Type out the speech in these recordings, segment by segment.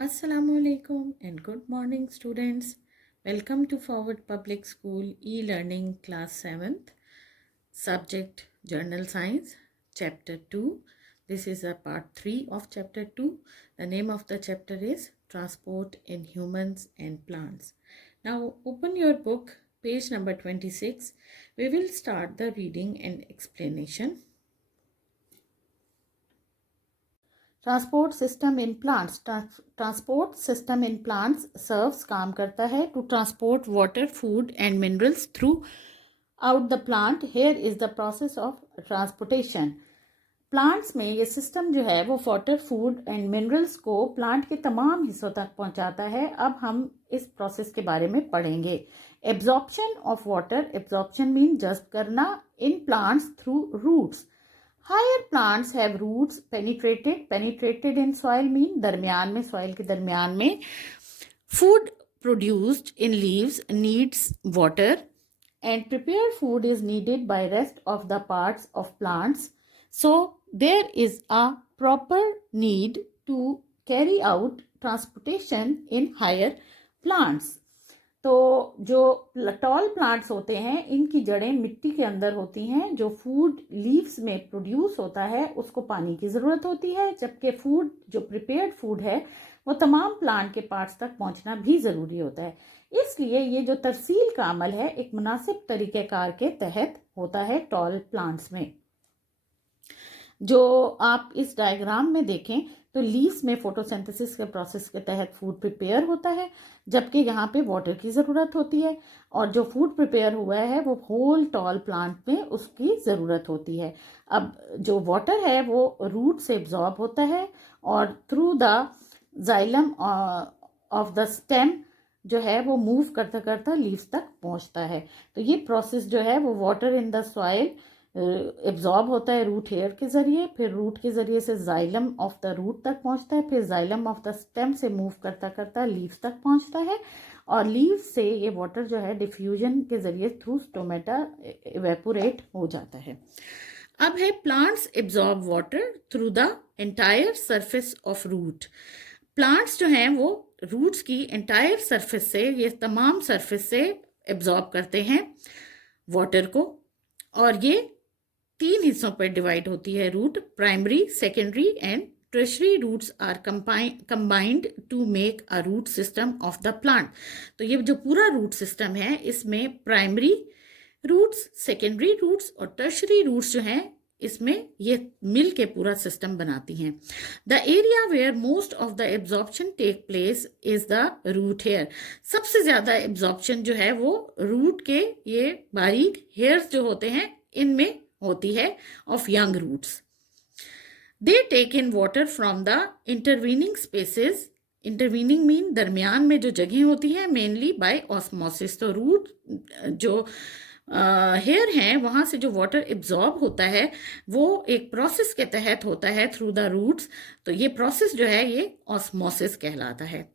Assalamualaikum and good morning students. Welcome to Forward Public School e-learning class 7th, subject Journal Science, chapter 2. This is a part 3 of chapter 2. The name of the chapter is Transport in Humans and Plants. Now open your book, page number 26. We will start the reading and explanation. Transport system in plants transport system in plants serves काम करता है to transport water food and minerals throughout the plant. Here is the process of transportation. Plants में ये system जो है वो water food and minerals को plant के तमाम हिस्सों तक पहुंचाता है. अब हम इस प्रोसेस के बारे में पढ़ेंगे. Absorption of water, absorption mean जज्ब करना, in plants through roots. Higher plants have roots penetrated in soil mean दरमियान में, soil के दरमियान में. Food produced in leaves needs water and prepared food is needed by rest of the parts of plants. So there is a proper need to carry out transportation in higher plants. तो जो tall plants होते हैं इनकी जड़ें मिट्टी के अंदर होती हैं. जो फूड लीव्स में प्रोड्यूस होता है उसको पानी की ज़रूरत होती है, जबकि फूड जो प्रिपेयर्ड फूड है वो तमाम प्लांट के पार्ट्स तक पहुंचना भी ज़रूरी होता है. इसलिए ये जो तरसील का अमल है एक मुनासिब तरीक़ेकार के तहत होता है टॉल प्लांट्स में. जो आप इस डायग्राम में देखें तो लीव्स में फोटोसिंथेसिस के प्रोसेस के तहत फूड प्रिपेयर होता है, जबकि यहाँ पे वाटर की ज़रूरत होती है. और जो फूड प्रिपेयर हुआ है वो होल टॉल प्लांट में उसकी ज़रूरत होती है. अब जो वाटर है वो रूट से एब्जॉर्ब होता है और through the xylem of the stem जो है वो मूव करता करता लीव्स तक पहुँचता है. तो ये प्रोसेस जो है वो water in the soil absorb होता है रूट हेयर के ज़रिए, फिर रूट के ज़रिए से जाइलम ऑफ द रूट तक पहुंचता है, फिर जाइलम ऑफ द स्टेम से मूव करता करता लीव्स तक पहुंचता है. और लीव्स से ये वाटर जो है डिफ्यूजन के ज़रिए थ्रू स्टोमेटा इवेपोरेट हो जाता है. अब है plants absorb water through the entire surface of root. Plants जो हैं वो रूट्स की एंटायर सरफेस से, ये तमाम सरफेस से एब्जॉर्ब करते हैं वाटर को. और ये 3 हिस्सों पर डिवाइड होती है root. Primary, secondary and tertiary roots are combined to make a root system of the plant. तो ये जो पूरा रूट सिस्टम है इसमें प्राइमरी रूट्स, सेकेंडरी रूट्स और टर्शरी रूट्स जो हैं इसमें ये मिल के पूरा सिस्टम बनाती हैं. The area where most of the absorption take place is the root hair. सबसे ज़्यादा एब्जॉर्प्शन जो है वो रूट के ये बारीक हेयर्स जो होते हैं इनमें होती है of young roots. They take in water from the intervening spaces. Intervening mean दरमियान में जो जगह होती है, मेनली बाय ऑस्मोसिस. तो रूट जो हेयर हैं वहाँ से जो वाटर एब्जॉर्ब होता है वो एक प्रोसेस के तहत होता है थ्रू द रूट्स. तो ये प्रोसेस जो है ये ऑस्मोसिस कहलाता है.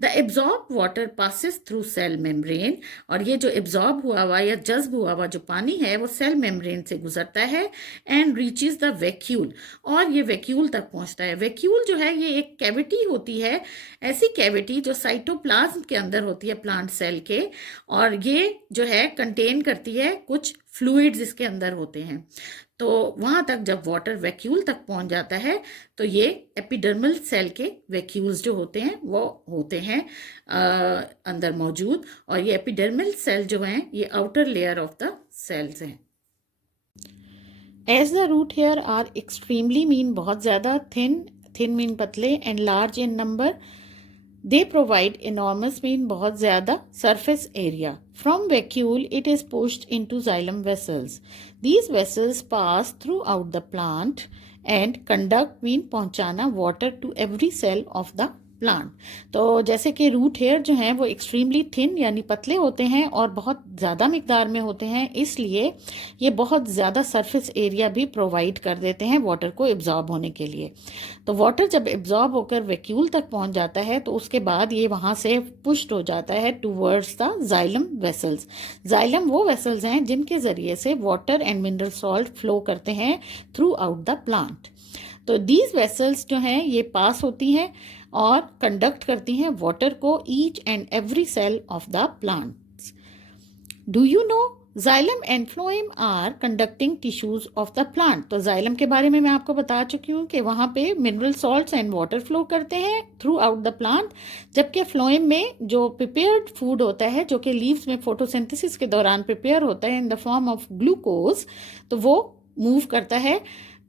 The absorb water passes through cell membrane. और ये जो एब्जॉर्ब हुआ हुआ या जज्ब हुआ हुआ जो पानी है वो सेल मेम्ब्रेन से गुजरता है एंड रीचेस द वैक्यूल. और ये वैक्यूल तक पहुंचता है. वैक्यूल जो है ये एक कैविटी होती है, ऐसी कैविटी जो साइटोप्लाज्म के अंदर होती है प्लांट सेल के, और ये जो है कंटेन करती है कुछ फ्लूइड्स इसके अंदर होते हैं. तो वहाँ तक जब वाटर वैक्यूल तक पहुँच जाता है तो ये एपिडर्मल सेल के वैक्यूल्स जो होते हैं वो होते हैं अंदर मौजूद. और ये एपिडर्मल सेल जो हैं ये outer layer of the cells हैं. As the root hair are extremely mean बहुत ज़्यादा, थिन मीन पतले, and large in number. They provide enormous mean बहुत ज़्यादा surface area. From vacuole it is pushed into xylem vessels. These vessels pass throughout the plant and conduct mean पहुँचाना water to every cell of the plant. तो जैसे कि root hair जो हैं वो extremely thin यानी पतले होते हैं और बहुत ज़्यादा मिकदार में होते हैं, इसलिए ये बहुत ज़्यादा सरफेस एरिया भी प्रोवाइड कर देते हैं वाटर को एब्जॉर्ब होने के लिए. तो वाटर जब एब्जॉर्ब होकर वैक्यूल तक पहुंच जाता है तो उसके बाद ये वहाँ से पुश्ड हो जाता है towards the xylem vessels. Xylem वो वेसल्स हैं जिनके ज़रिए से water and mineral salt flow करते हैं थ्रू आउट द प्लांट. तो दीज वेसल्स जो हैं ये पास होती हैं और कंडक्ट करती हैं वाटर को each and every cell of the plants. Do you know xylem and phloem are conducting tissues of the plant. तो जाइलम के बारे में मैं आपको बता चुकी हूँ कि वहाँ पे mineral salts and water flow करते हैं थ्रू आउट द प्लांट, जबकि फ्लोएम में जो प्रिपेयर्ड फूड होता है जो कि लीव्स में फोटोसिंथेसिस के दौरान प्रिपेयर होता है in the form of glucose, तो वो मूव करता है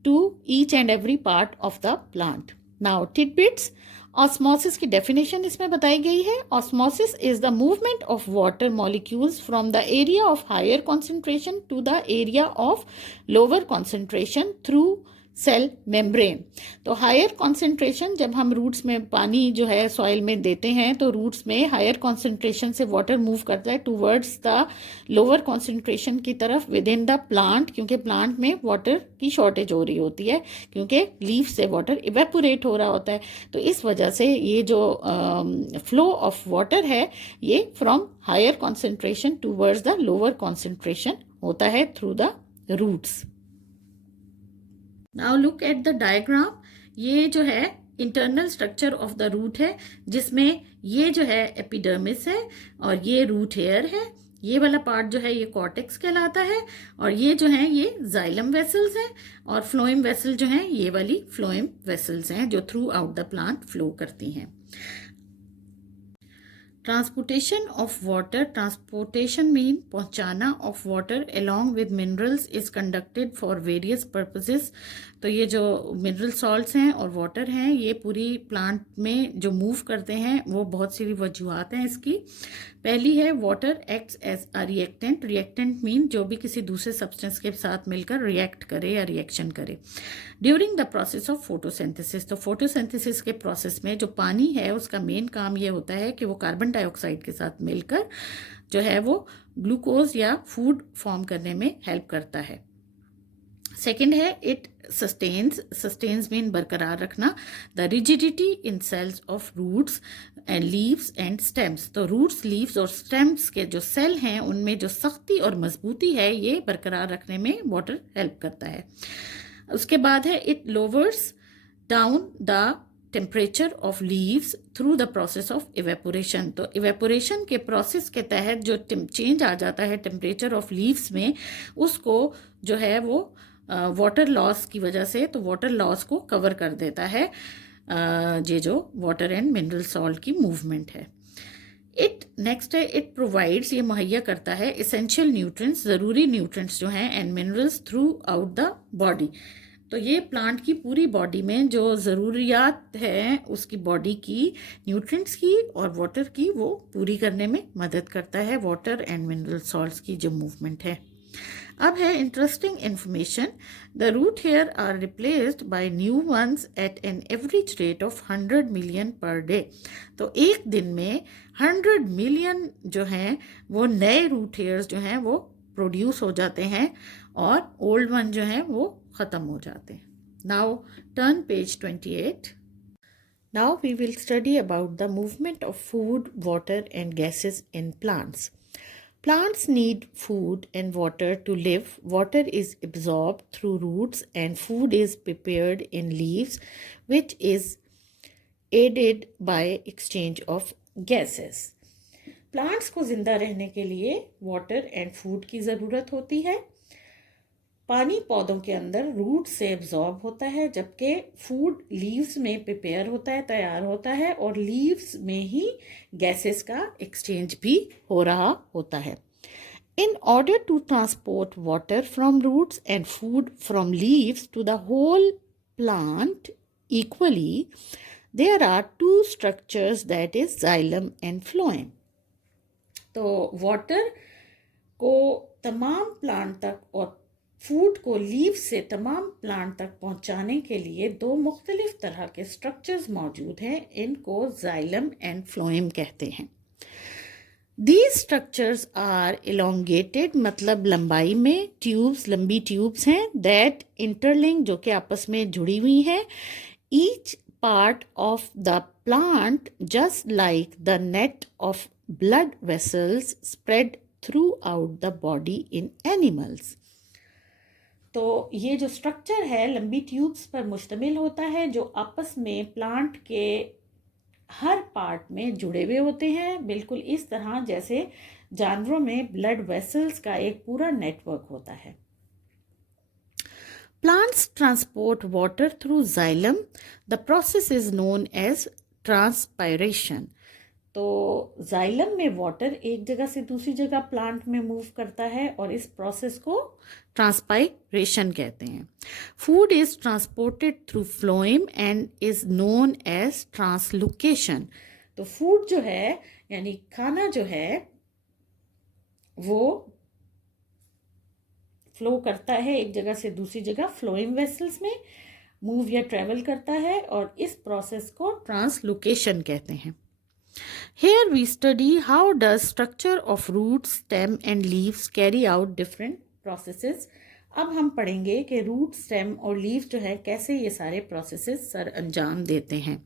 to each and every part of the plant. Now tidbits. Osmosis की डेफिनेशन इसमें बताई गई है। Osmosis is the movement of water molecules from the area of higher concentration to the area of lower concentration through cell membrane. तो higher concentration, जब हम roots में पानी जो है सॉइल में देते हैं तो रूट्स में हायर कॉन्सेंट्रेशन से वाटर मूव करता है टूवर्ड्स द लोअर कॉन्सेंट्रेशन की तरफ विद इन द प्लांट, क्योंकि प्लांट में वाटर की शॉर्टेज हो रही होती है क्योंकि लीफ से वाटर इवेपोरेट हो रहा होता है। तो इस वजह से ये जो फ्लो ऑफ वाटर है ये from higher concentration towards the lower concentration होता है through the roots. Now look at the diagram. ये जो है internal structure of the root है, जिसमें ये जो है एपिडर्मिस है और ये रूट हेयर है। ये वाला पार्ट जो है ये कॉर्टेक्स कहलाता है और ये जो है ये जाइलम वेसल्स हैं और फ्लोएम वेसल जो हैं ये वाली फ्लोएम वेसल्स हैं जो throughout the plant flow करती हैं। Transportation of water. Transportation mean पहुंचाना of water along with minerals is conducted for various purposes। तो ये जो मिनरल सॉल्ट्स हैं और वाटर हैं ये पूरी प्लांट में जो मूव करते हैं वो बहुत सी वजूहत हैं इसकी। पहली है water acts as a reactant. Reactant mean जो भी किसी दूसरे सब्सटेंस के साथ मिलकर रिएक्ट करे या रिएक्शन करे during the process of photosynthesis. तो फोटोसिंथेसिस के प्रोसेस में जो पानी है उसका मेन काम ये होता है कि वो कार्बन डाइऑक्साइड के साथ मिलकर जो है वो ग्लूकोज या फूड फॉर्म करने में हेल्प करता है। सेकेंड है इट सस्टेन्स मीन बरकरार रखना the rigidity in cells of roots and leaves and stems. तो रूट्स, लीव्स और स्टेम्स के जो सेल हैं उनमें जो सख्ती और मजबूती है ये बरकरार रखने में वाटर हेल्प करता है। उसके बाद है it louvers down the temperature of leaves through the process of evaporation. तो इवेपोरेशन के प्रोसेस के तहत जो चेंज आ जाता है टेम्परेचर ऑफ लीव्स में उसको जो है वो वाटर लॉस की वजह से, तो वाटर लॉस को कवर कर देता है ये जो वाटर एंड मिनरल सॉल्ट की मूवमेंट है। इट नेक्स्ट है इट प्रोवाइड्स, ये मुहैया करता है एसेंशियल न्यूट्रिएंट्स, ज़रूरी न्यूट्रिएंट्स जो हैं and minerals throughout the body. तो ये प्लांट की पूरी बॉडी में जो ज़रूरियात है उसकी बॉडी की न्यूट्रिएंट्स की और वाटर की वो पूरी करने में मदद करता है, वाटर एंड मिनरल सॉल्ट्स की जो मूवमेंट है। अब है interesting information. The root hair are replaced by new ones at an average rate of 100 million per day. तो एक दिन में 100 मिलियन जो हैं वो नए रूट हेयर्स जो हैं वो प्रोड्यूस हो जाते हैं और ओल्ड वन जो हैं वो ख़त्म हो जाते हैं। Now turn page 28। Now we will study about the movement of food, water and gases in plants. Plants need food and water to live. Water is absorbed through roots and food is prepared in leaves, which is aided by exchange of gases. Plants को जिंदा रहने के लिए water and food की ज़रूरत होती है। पानी पौधों के अंदर रूट से एब्जॉर्ब होता है जबकि फूड लीव्स में प्रिपेयर होता है, तैयार होता है और लीव्स में ही गैसेस का एक्सचेंज भी हो रहा होता है। In order to transport water from roots and food from leaves to the whole plant equally, there are two structures, that is xylem and phloem. तो वाटर को तमाम प्लांट तक और फूड को लीव से तमाम प्लांट तक पहुंचाने के लिए दो मुख्तलिफ तरह के स्ट्रक्चर्स मौजूद हैं। इनको जाइलम एंड फ्लोएम कहते हैं। These structures are elongated, मतलब लंबाई में ट्यूब्स, लंबी ट्यूब्स हैं, that interlink, जो कि आपस में जुड़ी हुई हैं, each part of the plant just like the net of blood vessels spread throughout the body in animals. तो ये जो स्ट्रक्चर है लंबी ट्यूब्स पर मुश्तमिल होता है जो आपस में प्लांट के हर पार्ट में जुड़े हुए होते हैं, बिल्कुल इस तरह जैसे जानवरों में ब्लड वेसल्स का एक पूरा नेटवर्क होता है। Plants transport water through xylem. The process is known as transpiration. तो जाइलम में वाटर एक जगह से दूसरी जगह प्लांट में मूव करता है और इस प्रोसेस को ट्रांसपायरेशन कहते हैं। Food is transported through phloem and is known as translocation. तो फूड जो है यानी खाना जो है वो फ्लो करता है एक जगह से दूसरी जगह, फ्लोइंग वेसल्स में मूव या ट्रेवल करता है और इस प्रोसेस को ट्रांसलोकेशन कहते हैं। Here we study how does structure of roots, stem and leaves carry out different processes. अब हम पढ़ेंगे कि रूट, स्टेम और लीफ जो है कैसे ये सारे प्रोसेसेस सर अंजाम देते हैं।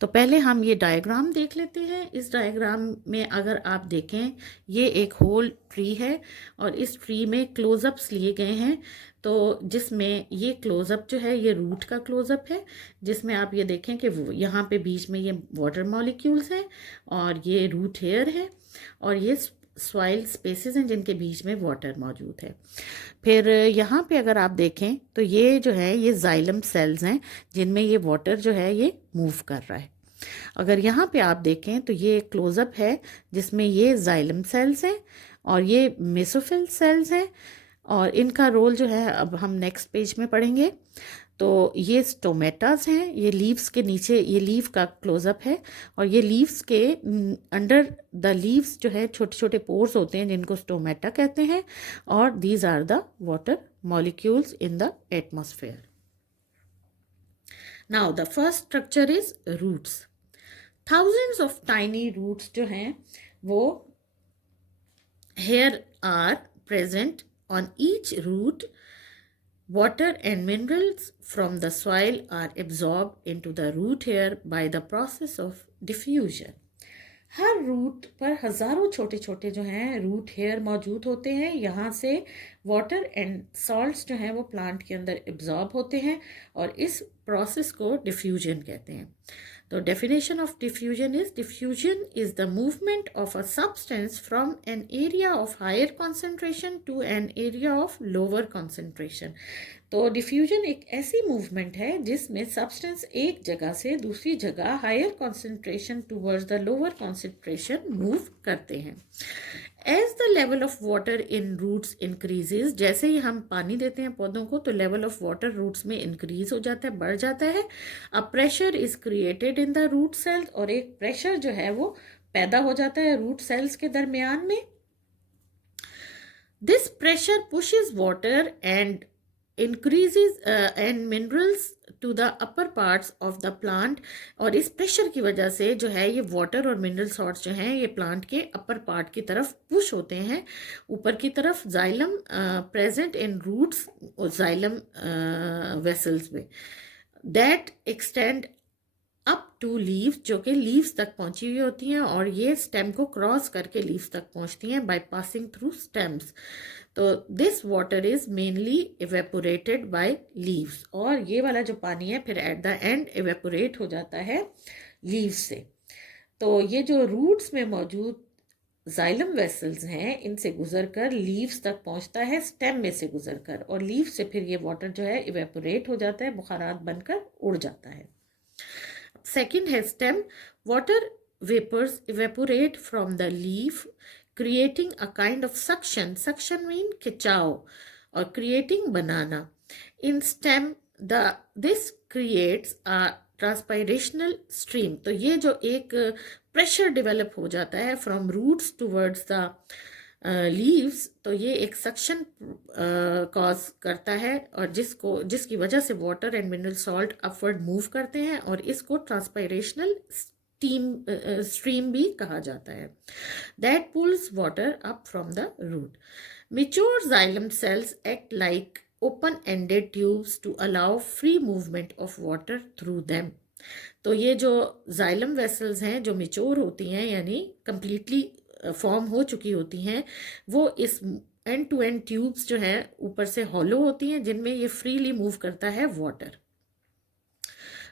तो पहले हम ये डायग्राम देख लेते हैं। इस डायग्राम में अगर आप देखें, ये एक होल ट्री है और इस ट्री में क्लोजअप्स लिए गए हैं। तो जिसमें ये क्लोजअप जो है ये रूट का क्लोजअप है, जिसमें आप ये देखें कि यहाँ पे बीच में ये वाटर मॉलिक्यूल्स हैं और ये रूट हेयर है और ये सॉइल स्पेसेस हैं जिनके बीच में वाटर मौजूद है। फिर यहाँ पे अगर आप देखें तो ये जो है ये जाइलम सेल्स हैं जिनमें ये वाटर जो है ये मूव कर रहा है। अगर यहाँ पे आप देखें तो ये क्लोजअप है जिसमें ये जाइलम सेल्स हैं और ये मेसोफिल सेल्स हैं और इनका रोल जो है अब हम नेक्स्ट पेज में पढ़ेंगे। तो ये स्टोमेटास हैं, ये लीव्स के नीचे ये लीव का क्लोजअप है और ये लीव्स के अंडर द लीव्स जो है छोटे छोटे पोर्स होते हैं जिनको स्टोमेटा कहते हैं और these are the water molecules in the atmosphere. Now the first structure is roots. Thousands of tiny roots जो हैं वो here are present on each root. Water and minerals from the soil are absorbed into the root hair by the process of diffusion. हर root पर हजारों छोटे छोटे जो हैं रूट हेयर मौजूद होते हैं। यहाँ से वाटर एंड सॉल्ट्स जो हैं वो प्लांट के अंदर एब्जॉर्ब होते हैं और इस प्रोसेस को डिफ्यूजन कहते हैं। तो definition of diffusion is the movement of a substance from an area of higher concentration to an area of lower concentration. तो डिफ्यूजन एक ऐसी मूवमेंट है जिसमें सब्सटेंस एक जगह से दूसरी जगह higher concentration towards the lower concentration move करते हैं। As the level of water in roots increases, जैसे ही हम पानी देते हैं पौधों को तो लेवल ऑफ वाटर रूट्स में इंक्रीज हो जाता है, बढ़ जाता है। A pressure is created in the root cells, और एक प्रेशर जो है वो पैदा हो जाता है रूट सेल्स के दरमियान में। This pressure pushes water and increases and minerals to the upper parts of the plant, और इस प्रेशर की वजह से जो है ये वाटर और मिनरल सॉल्ट्स जो हैं ये प्लांट के अपर पार्ट की तरफ पुश होते हैं ऊपर की तरफ। जाइलम प्रेजेंट इन रूट्स और जाइलम वेसल्स में that extend up to leaves, जो कि लीव्स तक पहुंची हुई होती हैं और ये स्टेम को क्रॉस करके लीव्स तक पहुंचती हैं बाय पासिंग थ्रू स्टेम्स। तो this water is mainly evaporated by leaves, और ये वाला जो पानी है फिर एट द एंड इवेपोरेट हो जाता है लीव्स से। तो ये जो रूट्स में मौजूद जाइलम वेसल्स हैं इनसे गुजरकर लीव्स तक पहुंचता है स्टेम में से गुजरकर, और लीव से फिर ये वाटर जो है इवेपोरेट हो जाता है, बुखारात बनकर उड़ जाता है। Second है stem. Water vapors evaporate from the leaf, creating a kind of suction. Suction mean खिंचाव, or creating banana. In stem, this creates a transpirational stream. तो ये जो एक प्रेशर डेवलप हो जाता है from roots towards the leaves, तो ये एक सक्शन कॉज करता है और जिसकी वजह से water and mineral salt upward move करते हैं, और इसको ट्रांसपायरेशनल स्ट्रीम भी कहा जाता है। That pulls water up from the root. Mature xylem cells act like open ended tubes to allow free movement of water through them. तो ये जो जाइलम वेसल्स हैं जो मेच्योर होती हैं यानी कंप्लीटली फॉर्म हो चुकी होती हैं, वो इस एंड टू एंड ट्यूब्स जो हैं ऊपर से हॉलो होती हैं जिनमें ये फ्रीली मूव करता है water.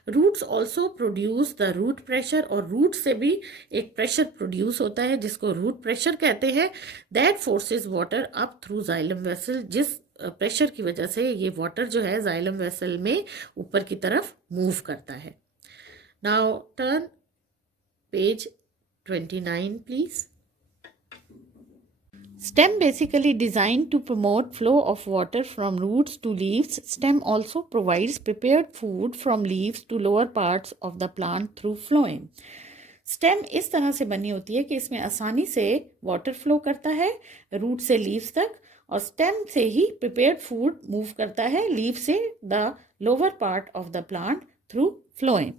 Roots also produce the root pressure, और रूट से भी एक प्रेशर प्रोड्यूस होता है जिसको रूट प्रेशर कहते हैं, that forces water up through xylem vessel, जिस प्रेशर की वजह से ये वाटर जो है जाइलम वेसल में ऊपर की तरफ मूव करता है। Now turn page 29 please. Stem basically designed to promote flow of water from roots to leaves. Stem also provides prepared food from leaves to lower parts of the plant through phloem. Stem इस तरह से बनी होती है कि इसमें आसानी से वाटर फ्लो करता है रूट से लीव्स तक, और स्टेम से ही प्रिपेयर्ड फूड मूव करता है लीव से the lower part of the plant through phloem.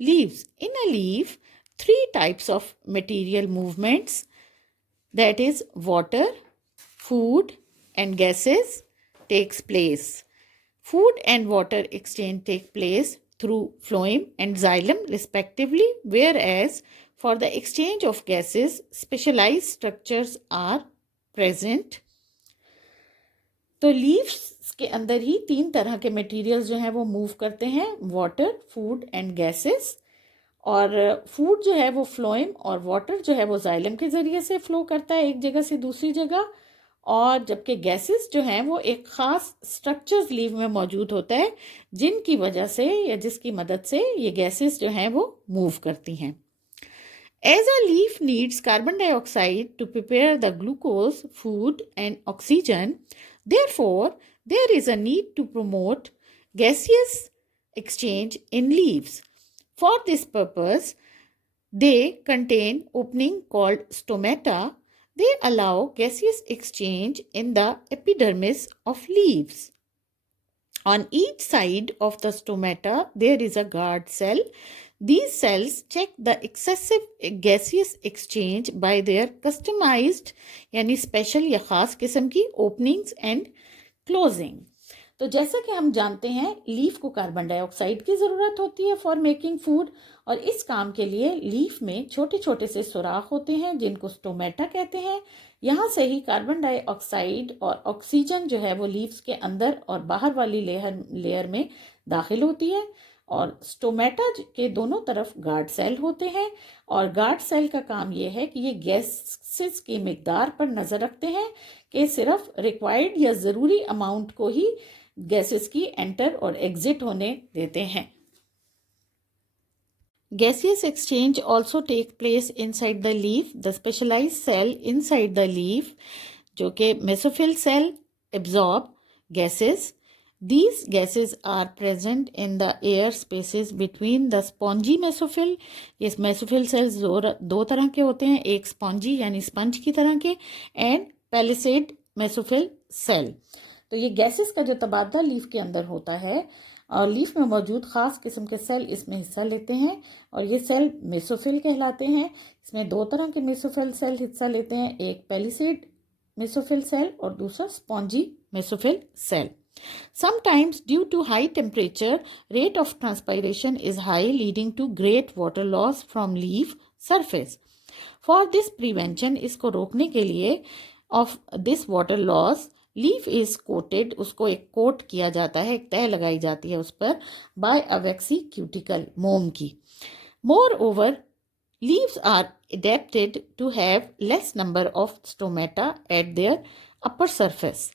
Leaves. In a leaf, three types of material movements, that is water, food and gases, takes place. Food and water exchange take place through phloem and xylem respectively, whereas for the exchange of gases specialized structures are present. तो leaves के अंदर ही तीन तरह के materials जो हैं वो move करते हैं, वाटर, फूड एंड गैसेस. और फूड जो है वो फ्लोएम और वाटर जो है वो जाइलम के ज़रिए से फ्लो करता है एक जगह से दूसरी जगह, और जबकि गैसेस जो हैं वो एक ख़ास स्ट्रक्चर्स लीव में मौजूद होता है जिनकी वजह से या जिसकी मदद से ये गैसेस जो हैं वो मूव करती हैं. As a leaf needs carbon dioxide to prepare the glucose, food and oxygen, therefore there is a need to promote gaseous exchange in leaves. For this purpose, they contain opening called stomata. They allow gaseous exchange in the epidermis of leaves. On each side of the stomata, there is a guard cell. These cells check the excessive gaseous exchange by their customized यानी special या ख़ास किस्म की openings and closing. तो जैसा कि हम जानते हैं लीफ को कार्बन डाइऑक्साइड की ज़रूरत होती है फॉर मेकिंग फूड, और इस काम के लिए लीफ में छोटे छोटे से सुराख होते हैं जिनको स्टोमेटा कहते हैं. यहाँ से ही कार्बन डाइऑक्साइड और ऑक्सीजन जो है वो लीव्स के अंदर और बाहर वाली लेयर में दाखिल होती है, और स्टोमेटा के दोनों तरफ गार्ड सेल होते हैं, और गार्ड सेल का काम ये है कि ये गैसेस की मिकदार पर नज़र रखते हैं कि सिर्फ रिक्वायर्ड या ज़रूरी अमाउंट को ही गैसेस की एंटर और एग्जिट होने देते हैं. Gaseous exchange also take place inside the leaf. The specialized cell inside the leaf, जो कि mesophyll cell, absorb gases. These gases are present in the air spaces between the spongy mesophyll. ये mesophyll cells दो तरह के होते हैं, एक spongy यानी sponge की तरह के, and palisade mesophyll cell. तो ये गैसेस का जो तबादला लीफ के अंदर होता है, और लीफ में मौजूद ख़ास किस्म के सेल इसमें हिस्सा लेते हैं, और ये सेल मेसोफिल कहलाते हैं. इसमें दो तरह के मेसोफिल सेल हिस्सा लेते हैं, एक पैलिसेड मेसोफिल सेल और दूसरा spongy mesophyll cell. Sometimes due to high temperature, rate of transpiration is high, leading to great water loss from leaf surface. For this prevention, इसको रोकने के लिए of this water loss, leaf is coated, उसको एक coat किया जाता है, एक तह लगाई जाती है उस पर बाय अ वैक्सी क्यूटिकल, मोम की. Moreover leaves are adapted to have less number of stomata at their upper surface.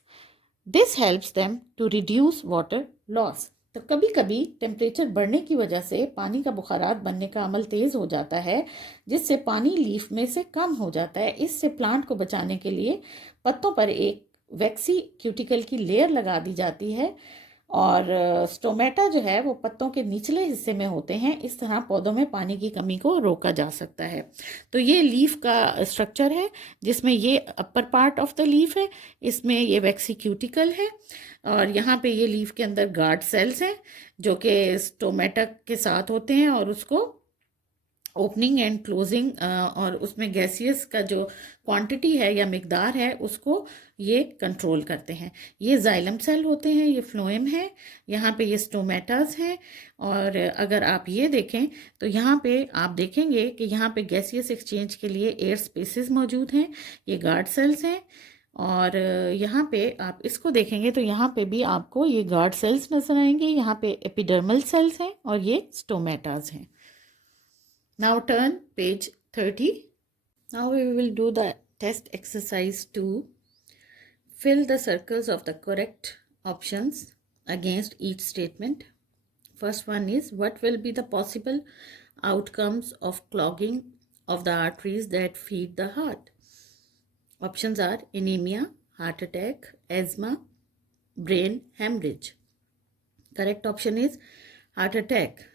This helps them to reduce water loss. तो कभी कभी टेम्परेचर बढ़ने की वजह से पानी का बुखारात बनने का अमल तेज़ हो जाता है, जिससे पानी लीफ में से कम हो जाता है. इससे प्लांट को बचाने के लिए पत्तों पर एक वैक्सी क्यूटिकल की लेयर लगा दी जाती है, और स्टोमेटा जो है वो पत्तों के निचले हिस्से में होते हैं. इस तरह पौधों में पानी की कमी को रोका जा सकता है. तो ये लीफ का स्ट्रक्चर है जिसमें ये upper part of the leaf है, इसमें ये वैक्सी क्यूटिकल है, और यहाँ पे ये लीफ के अंदर गार्ड सेल्स हैं जो कि स्टोमेटा के साथ होते हैं, और उसको ओपनिंग एंड क्लोजिंग और उसमें गैसियस का जो क्वांटिटी है या मिकदार है उसको ये कंट्रोल करते हैं. ये जाइलम सेल होते हैं, ये फ्लोएम है, यहाँ पे ये स्टोमेटास हैं. और अगर आप ये देखें तो यहाँ पे आप देखेंगे कि यहाँ पे गैसियस एक्सचेंज के लिए एयर स्पेसेस मौजूद हैं, ये गार्ड सेल्स हैं, और यहाँ पे आप इसको देखेंगे तो यहाँ पे भी आपको ये गार्ड सेल्स नजर आएंगे, यहाँ पे एपिडर्मल सेल्स हैं और ये स्टोमेटास हैं। Now turn page 30। Now we will do the test exercise 2। Fill the circles of the correct options against each statement. First one is, what will be the possible outcomes of clogging of the arteries that feed the heart? Options are anemia, heart attack, asthma, brain hemorrhage. Correct option is heart attack.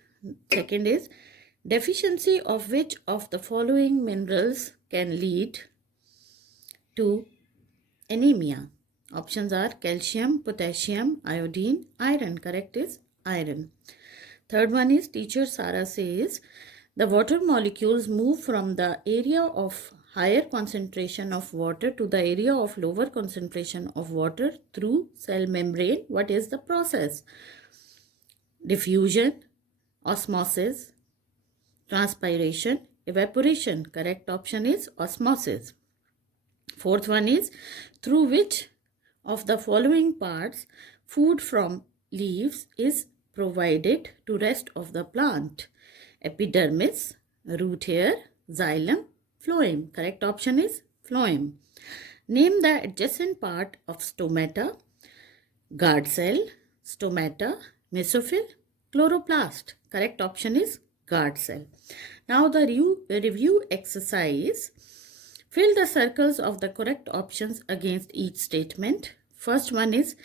Second is, deficiency of which of the following minerals can lead to anemia? Options are calcium, potassium, iodine, iron. Correct is iron. Third one is, teacher Sarah says the water molecules move from the area of higher concentration of water to the area of lower concentration of water through cell membrane. What is the process? Diffusion, osmosis, transpiration, evaporation. Correct option is osmosis. Fourth one is, through which of the following parts food from leaves is provided to rest of the plant? Epidermis, root hair, xylem, phloem. Correct option is phloem. Name the adjacent part of stomata: guard cell, stomata, mesophyll, chloroplast. Correct option is guard cell. Now the review exercise. Fill the circles of the correct options against each statement. First one is,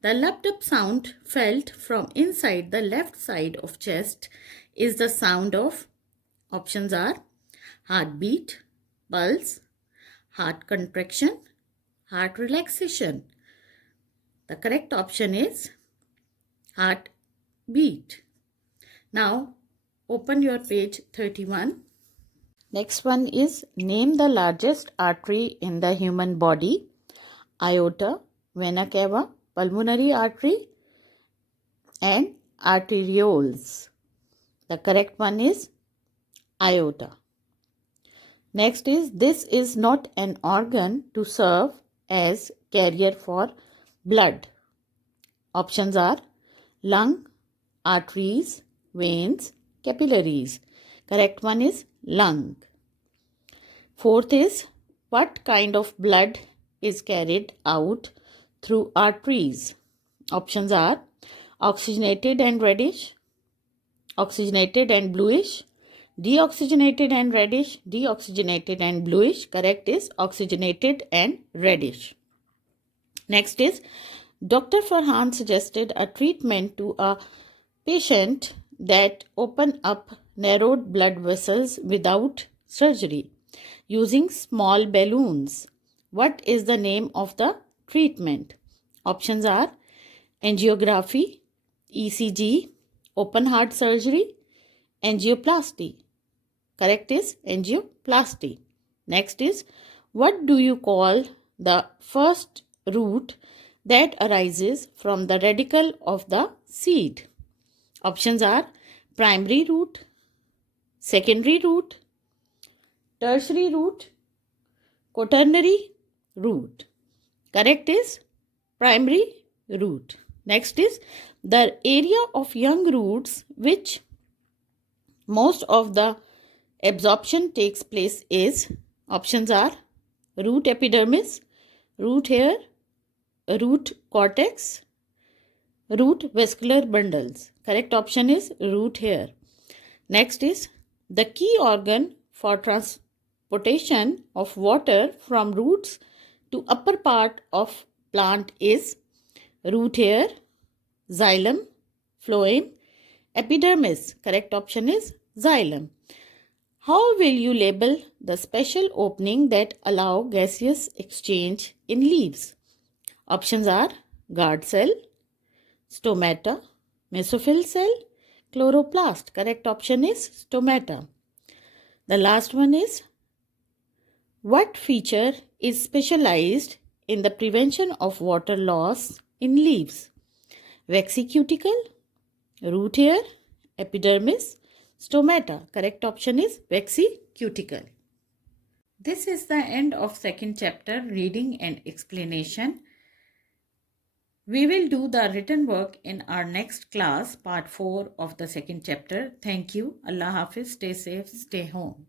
the lumped up sound felt from inside the left side of chest is the sound of. Options are heartbeat, pulse, heart contraction, heart relaxation. The correct option is heartbeat. Now open your page 31. Next one is, name the largest artery in the human body: aorta, vena cava, pulmonary artery, and arterioles. The correct one is aorta. Next is, this is not an organ to serve as carrier for blood. Options are lung, arteries, veins, capillaries. Correct one is lung. Fourth is, what kind of blood is carried out through arteries? Options are oxygenated and reddish, oxygenated and bluish, deoxygenated and reddish, deoxygenated and bluish. Correct is oxygenated and reddish. Next is, Dr. Farhan suggested a treatment to a patient that open up narrowed blood vessels without surgery using small balloons. What is the name of the treatment? Options are angiography, ECG, open heart surgery, angioplasty. Correct is angioplasty. Next is, what do you call the first root that arises from the radicle of the seed? Options are primary root, secondary root, tertiary root, quaternary root. Correct is primary root. Next is, the area of young roots which most of the absorption takes place is. Options are root epidermis, root hair, root cortex, root vascular bundles. Correct option is root hair. Next is, the key organ for transportation of water from roots to upper part of plant is root hair, xylem, phloem, epidermis. Correct option is xylem. How will you label the special opening that allow gaseous exchange in leaves? Options are guard cell, stomata, mesophyll cell, chloroplast. Correct option is stomata. The last one is, what feature is specialized in the prevention of water loss in leaves? Waxy cuticle, root hair, epidermis, stomata. Correct option is waxy cuticle. This is the end of second chapter, reading and explanation. We will do the written work in our next class, part 4 of the second chapter. Thank you. Allah Hafiz. Stay safe. Stay home.